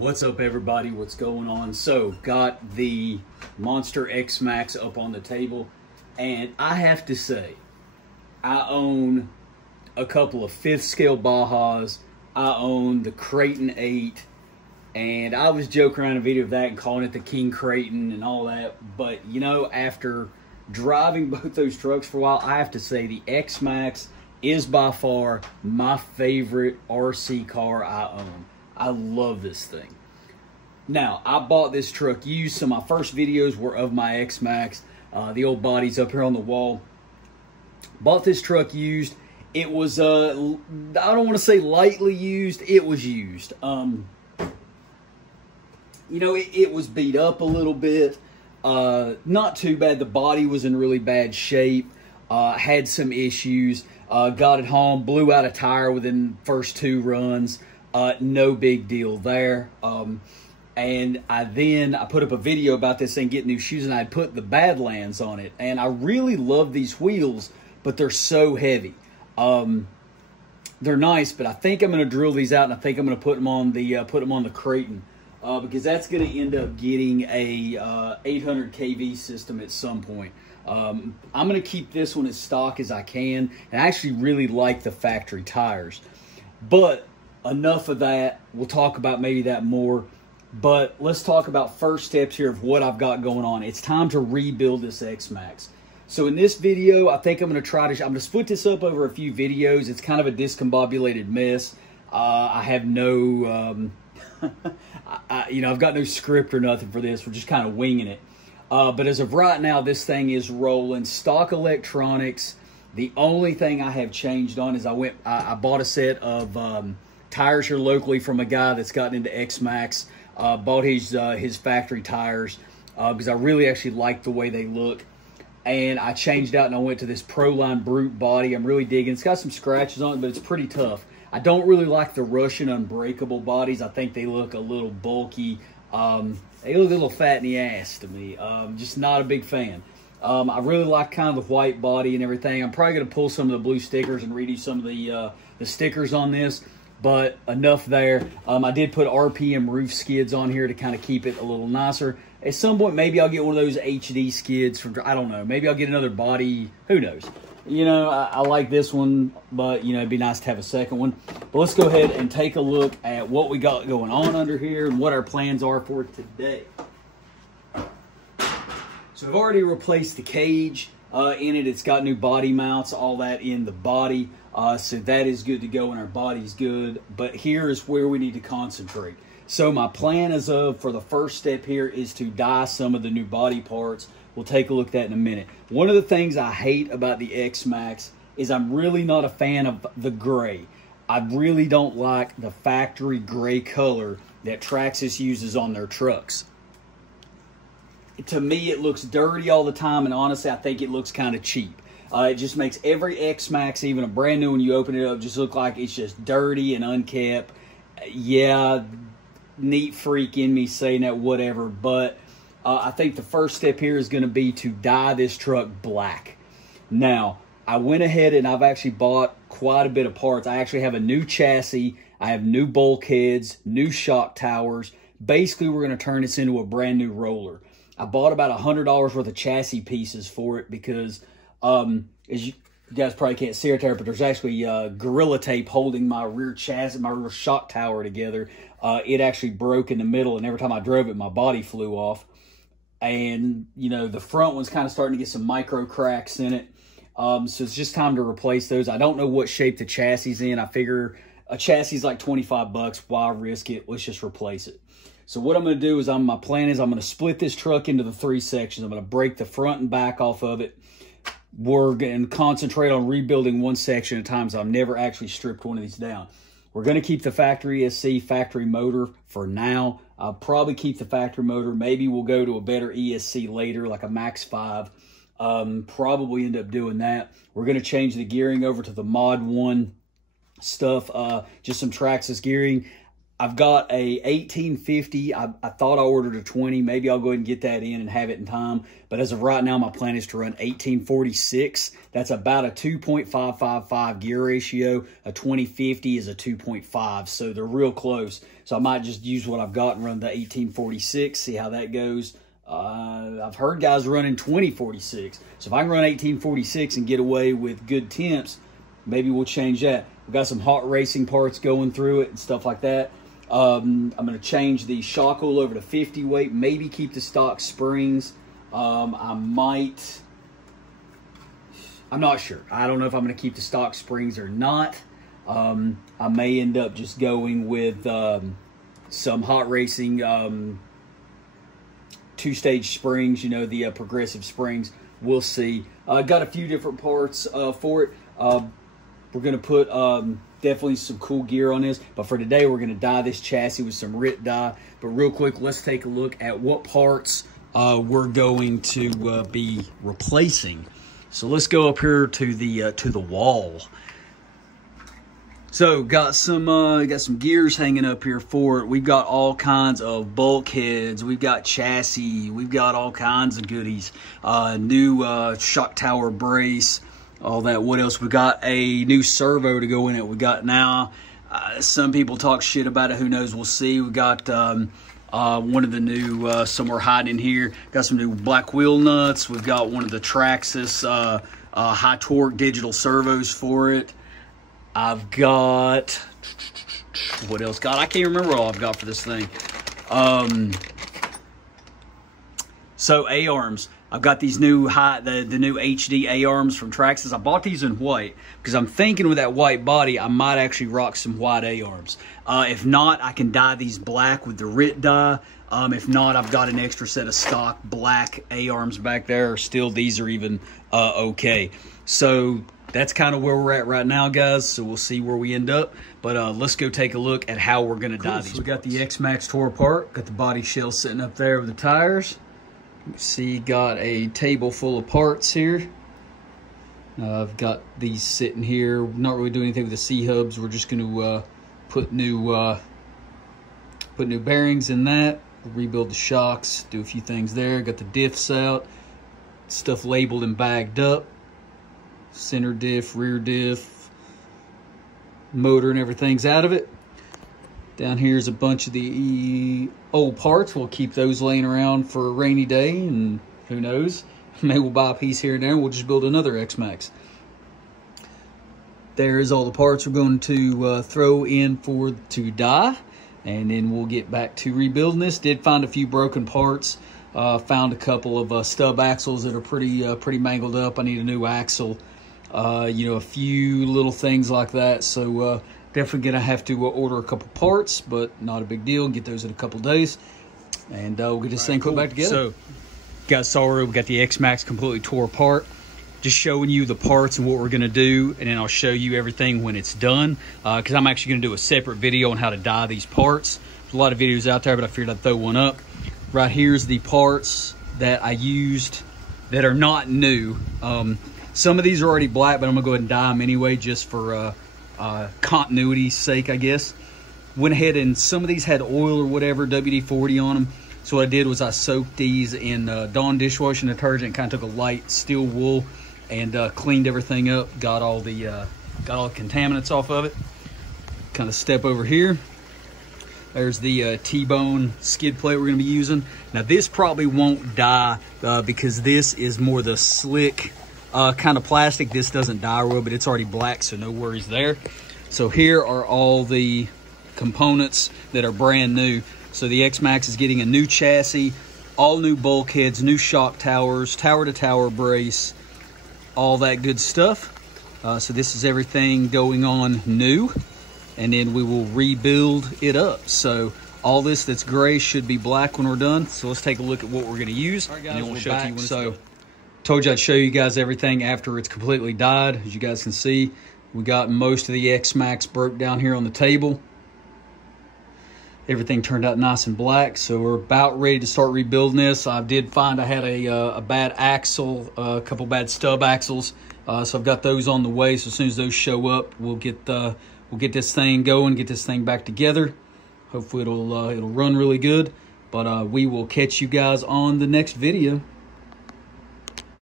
What's up, everybody? What's going on? So, got the Monster Xmaxx up on the table, and I have to say, I own a couple of 5th scale Bajas. I own the Creighton 8, and I was joking around in a video of that and calling it the King Creighton and all that. But, you know, after driving both those trucks for a while, I have to say the Xmaxx is by far my favorite RC car I own. I love this thing. Now, I bought this truck used, so my first videos were of my Xmaxx. The old body's up here on the wall. Bought this truck used. It was, I don't want to say lightly used. It was used. You know, it was beat up a little bit. Not too bad. The body was in really bad shape. Had some issues. Got it home, blew out a tire within the first 2 runs. No big deal there. And I put up a video about this thing, getting new shoes, and I put the Badlands on it. And I really love these wheels, but they're so heavy. They're nice, but I think I'm going to drill these out, and I think I'm going to put them on the Creighton, because that's going to end up getting a 800 kV system at some point. I'm going to keep this one as stock as I can, and I actually really like the factory tires. But enough of that. We'll talk about maybe that more. But let's talk about first steps here of what I've got going on. It's time to rebuild this Xmaxx. So in this video, I think I'm going to split this up over a few videos. It's kind of a discombobulated mess. I have no, I've got no script or nothing for this. We're just kind of winging it. But as of right now, this thing is rolling. Stock electronics. The only thing I have changed on is I bought a set of tires here locally from a guy that's gotten into Xmaxx. Bought his factory tires because I really actually like the way they look. And I changed out and I went to this Proline Brute body. I'm really digging. It's got some scratches on it, but it's pretty tough. I don't really like the Russian Unbreakable bodies. I think they look a little bulky. They look a little fat in the ass to me. Just not a big fan. I really like kind of the white body and everything. I'm probably going to pull some of the blue stickers and redo some of the stickers on this. But enough there. I did put RPM roof skids on here to kind of keep it a little nicer. At some point, maybe I'll get one of those HD skids from, I don't know. Maybe I'll get another body. Who knows? You know, I like this one, but, you know, it'd be nice to have a second one. But let's go ahead and take a look at what we got going on under here and what our plans are for today. So I've already replaced the cage in it. It's got new body mounts, all that in the body. So that is good to go, and our body's good. But here is where we need to concentrate. So my plan for the first step here is to dye some of the new body parts. We'll take a look at that in a minute. One of the things I hate about the Xmaxx is I'm really not a fan of the gray. I really don't like the factory gray color that Traxxas uses on their trucks. To me, it looks dirty all the time, and honestly, I think it looks kind of cheap. It just makes every Xmaxx, even a brand new one, you open it up, just look like it's just dirty and unkept. Yeah, neat freak in me saying that, whatever. But I think the first step here is going to be to dye this truck black. Now, I went ahead and I've actually bought quite a bit of parts. I actually have a new chassis. I have new bulkheads, new shock towers. Basically, we're going to turn this into a brand new roller. I bought about $100 worth of chassis pieces for it because, as you guys probably can't see it there, but there's actually Gorilla Tape holding my rear chassis, my rear shock tower together. It actually broke in the middle, and every time I drove it, my body flew off. And, you know, the front one's kind of starting to get some micro cracks in it. So it's just time to replace those. I don't know what shape the chassis is in. I figure a chassis is like 25 bucks. Why risk it? Let's just replace it. So what I'm going to do is my plan is I'm going to split this truck into the 3 sections. I'm going to break the front and back off of it. We're going to concentrate on rebuilding one section at a time, so I've never actually stripped one of these down. We're going to keep the factory ESC factory motor for now. I'll probably keep the factory motor. Maybe we'll go to a better ESC later, like a Max 5. Probably end up doing that. We're going to change the gearing over to the Mod 1 stuff. Just some Traxxas gearing. I've got a 1850. I thought I ordered a 20. Maybe I'll go ahead and get that in and have it in time. But as of right now, my plan is to run 1846. That's about a 2.555 gear ratio. A 2050 is a 2.5. So they're real close. So I might just use what I've got and run the 1846, see how that goes. I've heard guys running 2046. So if I can run 1846 and get away with good temps, maybe we'll change that. We've got some hot racing parts going through it and stuff like that. I'm going to change the shock oil over to 50 weight, maybe keep the stock springs. I'm not sure. I don't know if I'm going to keep the stock springs or not. I may end up just going with some hot racing two-stage springs, you know, the progressive springs. We'll see. Got a few different parts for it. We're going to put definitely some cool gear on this. But for today, we're going to dye this chassis with some RIT dye. But real quick, let's take a look at what parts we're going to be replacing. So let's go up here to the wall. So got some gears hanging up here for it. We've got all kinds of bulkheads. We've got chassis. We've got all kinds of goodies. New shock tower brace. All that. What else? We got a new servo to go in it. We got now. Some people talk shit about it. Who knows? We'll see. We got one of the new somewhere hiding in here. Got some new black wheel nuts. We've got one of the Traxxas high torque digital servos for it. I've got what else? God, I can't remember all I've got for this thing. So A-arms. I've got these new the new HD A-arms from Traxxas. I bought these in white because I'm thinking with that white body, I might actually rock some white A-arms. If not, I can dye these black with the RIT dye. If not, I've got an extra set of stock black A-arms back there. Still, these are even okay. So that's kind of where we're at right now, guys. So we'll see where we end up. But let's go take a look at how we're going to dye these. So we got the Xmaxx tore apart. Got the body shell sitting up there with the tires. You see, got a table full of parts here. I've got these sitting here. Not really doing anything with the C-hubs. We're just going to put new bearings in that. Rebuild the shocks. Do a few things there. Got the diffs out. Stuff labeled and bagged up. Center diff, rear diff, motor and everything's out of it. Down here's a bunch of the old parts. We'll keep those laying around for a rainy day, and who knows, maybe we'll buy a piece here and there and we'll just build another Xmaxx. There's all the parts we're going to throw in to dye, and then we'll get back to rebuilding this. Did find a few broken parts. Found a couple of stub axles that are pretty mangled up. I need a new axle. You know, a few little things like that. So definitely gonna have to order a couple parts, but not a big deal. Get those in a couple days, and we'll get this thing put back together. So, guys, sorry, we got the Xmaxx completely tore apart. Just showing you the parts and what we're gonna do, and then I'll show you everything when it's done. Because I'm actually gonna do a separate video on how to dye these parts. There's a lot of videos out there, but I figured I'd throw one up. Right here's the parts that I used that are not new. Some of these are already black, but I'm gonna go ahead and dye them anyway, just for continuity's sake, I guess. Went ahead and some of these had oil or whatever, WD-40 on them. So what I did was I soaked these in Dawn dishwashing detergent, kind of took a light steel wool and cleaned everything up. Got all the contaminants off of it. Kind of step over here. There's the T-bone skid plate we're gonna be using. Now this probably won't dye because this is more the slick kind of plastic. This doesn't dye well, but it's already black, so no worries there. So here are all the components that are brand new. So the Xmaxx is getting a new chassis, all new bulkheads, new shock towers, tower-to-tower brace, all that good stuff. So this is everything going on new, and then we will rebuild it up. So all this that's gray should be black when we're done. So let's take a look at what we're gonna use, all right, guys, and then we'll show you when it's done. Told you I'd show you guys everything after it's completely dyed. As you guys can see, we got most of the Xmaxx broke down here on the table. Everything turned out nice and black, so we're about ready to start rebuilding this. I did find I had a bad axle, a couple bad stub axles, so I've got those on the way. So as soon as those show up, we'll get this thing going, get this thing back together. Hopefully it'll run really good. But we will catch you guys on the next video.